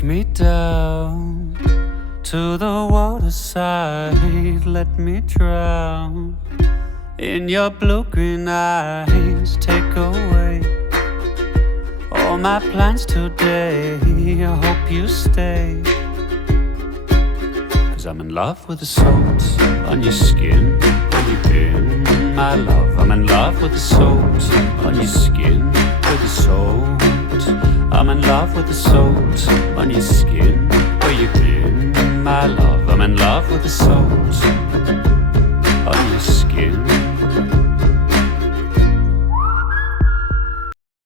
Take me down to the waterside, let me drown in your blue-green eyes. Take away all my plans today, I hope you stay, 'cause I'm in love with the salt on your skin. Where you been, my love? I'm in love with the salt on your skin. With the salt, I'm in love with the salt on your skin. Where you been, my love? I'm in love with the salt on your skin.